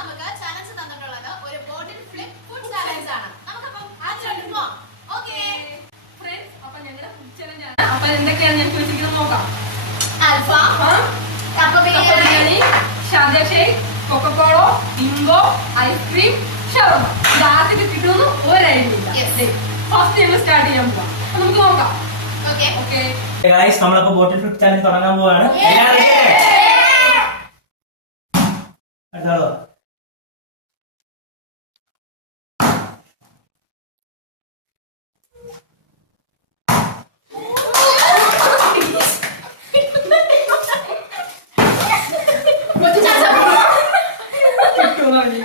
നമുക്ക് ചലഞ്ച് തന്നിട്ടുള്ളത് ഒരു ബോട്ടിൽ ഫ്ലിപ്പ് ഫുഡ് ചലഞ്ച് ആണ്. നമുക്കപ്പം ആ ചലഞ്ച് പോവാം ഓക്കേ ഫ്രണ്ട്സ് അപ്പൊ ഞങ്ങളുടെ ഫുഡ് ചലഞ്ച് ആണ്. അപ്പൊ എന്തൊക്കെയാണ് ഞാൻ ചോദിച്ചിരിക്കുന്നത് നോക്കാം. അൽഫ? കപ്പ biryani Sharjah shake coca cola bingo ice cream shawarma ഇത് ആദ്യത്തെ കിട്ടുമെന്ന് ഒരു ഐഡിയ ഫസ്റ്റ് ഞങ്ങൾ സ്റ്റാർട്ട് ചെയ്യാൻ പോവാം. നമുക്ക് നോക്കാം. ഓക്കേ നമ്മളപ്പോ ബോട്ടിൽ ഫ്ലിപ്പ് ചാലഞ്ച് തുടങ്ങാൻ പോവാണ്. എല്ലാവരും oder wie?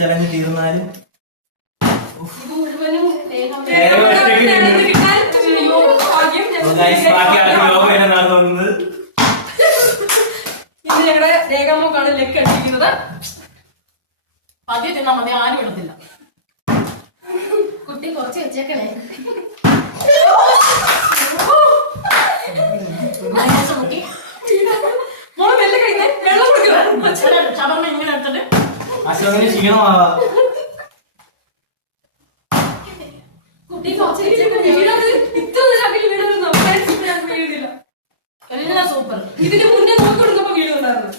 തന്നെ തീർന്നാലും? ഇന്ന്? ഞങ്ങളുടെ രേഖാമോക്കാണ് ലെക്ക് അടിച്ചിരിക്കുന്നത്. ആദ്യം തിന്നാ മതി ആരും ഇടത്തില്ല. കുട്ടി കുറച്ച് വെച്ചേക്കണേ. മോളെ വെള്ളം കുടിക്കണം ഷവർമ്മ ഇങ്ങനെ എടുത്തിട്ട് അശോകന് ക്ഷീണമാവാ കുട്ടി ഇതിന് ഇതിന് വെച്ചേക്കണേ വീണത് ഇത്ര ശകലം വീണത് നമ്മുടെ ഞാൻ വീഴുന്നില്ല എല്ലാം സൂപ്പർ ഇതിന് മുന്നേ നോക്കിക്കൊടുത്തപ്പോ വീഴുന്നുണ്ടായിരുന്നു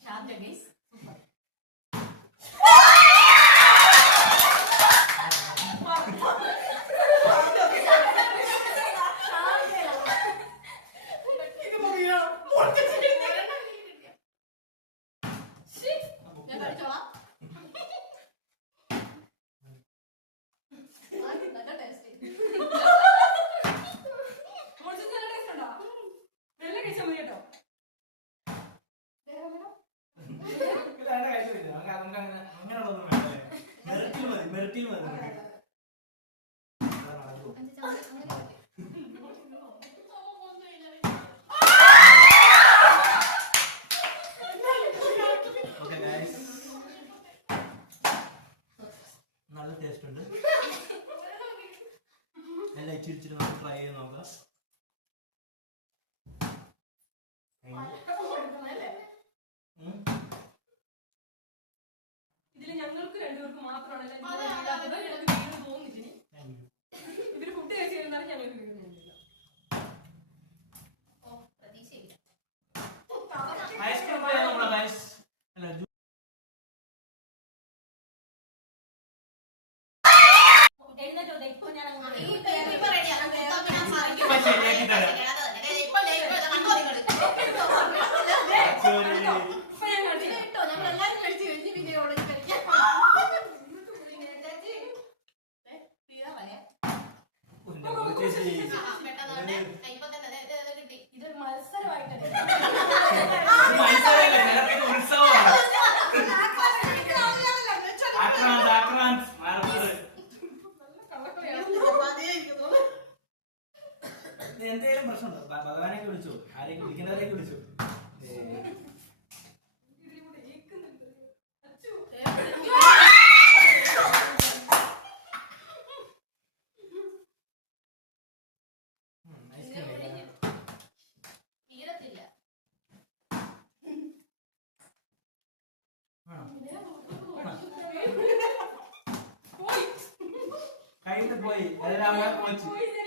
ശാന്ത ഗൈസ് ഞാൻ കഴിച്ചോളാം ആ, നല്ല ടേസ്റ്റ് മോൾക്ക് നല്ല taste ഉണ്ടോ? മെല്ലെ കഴിച്ചാൽ മതി കേട്ടോ മെറിറ്റിൽ മതി നമുക്ക്. Okay, guys. നല്ല ടേസ്റ്റ് ഉണ്ട് എല്ലാം ഇച്ചിരി നമുക്ക് ട്രൈ ചെയ്ത് നോക്കാം ഇതിൽ ഞങ്ങൾക്ക് രണ്ടുപേർക്ക് മാത്രമാണ്. ഞങ്ങൾക്ക് തോന്നുന്നില്ല ഇനി. ഇവർ ഫുഡ് കഴിച്ചു കഴിഞ്ഞാൽ ഞങ്ങൾക്ക് വീഴുന്നില്ല പ്രശ്നമുണ്ട് ഭഗവാനൊക്കെ വിളിച്ചു. ആരെയും വിളിക്കേണ്ടവരെയൊക്കെ വിളിച്ചു. കഴിഞ്ഞിട്ട് പോയി. അതിനാ പോയി.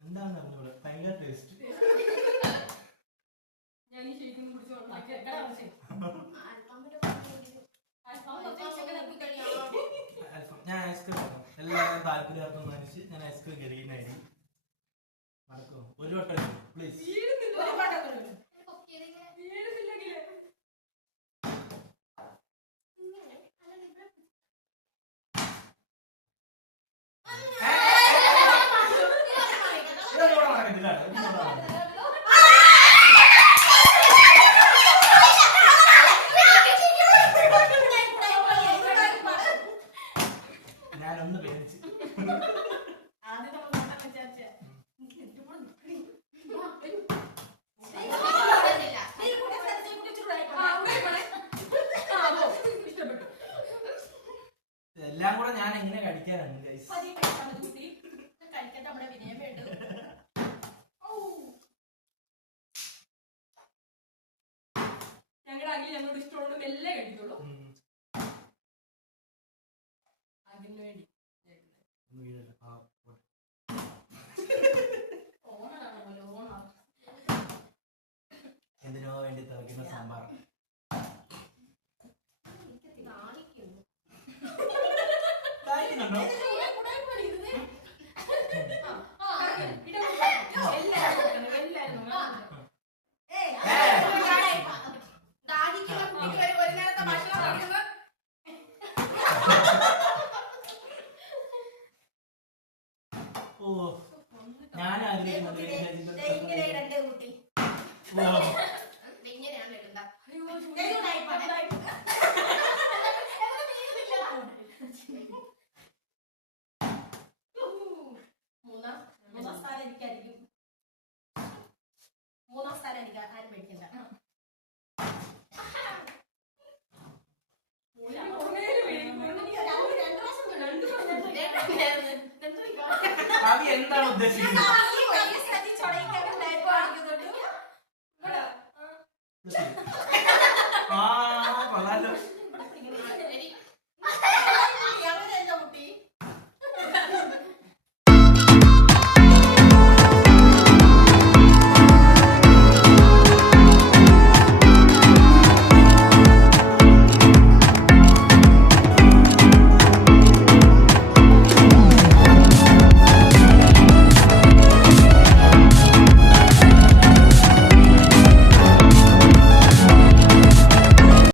എന്താണ് ടേസ്റ്റ് ഞാൻ ഈ ഞാൻ ഐസ്ക്രീം എല്ലാവരും താല്പര്യം അർത്ഥം ഞാൻ ഐസ്ക്രീം കഴിക്കുന്നതായിരിക്കും. നടക്കും ഒരു വട്ടം Bila? ഭാവിയിൽ ഞങ്ങളുടെ ഇഷ്ടമുള്ളതും എല്ലാം കഴിക്കുള്ളൂ അതിനുവേണ്ടി എന്തിനോ വേണ്ടി തളിക്കുന്ന സാമ്പാർ 啊我本来就是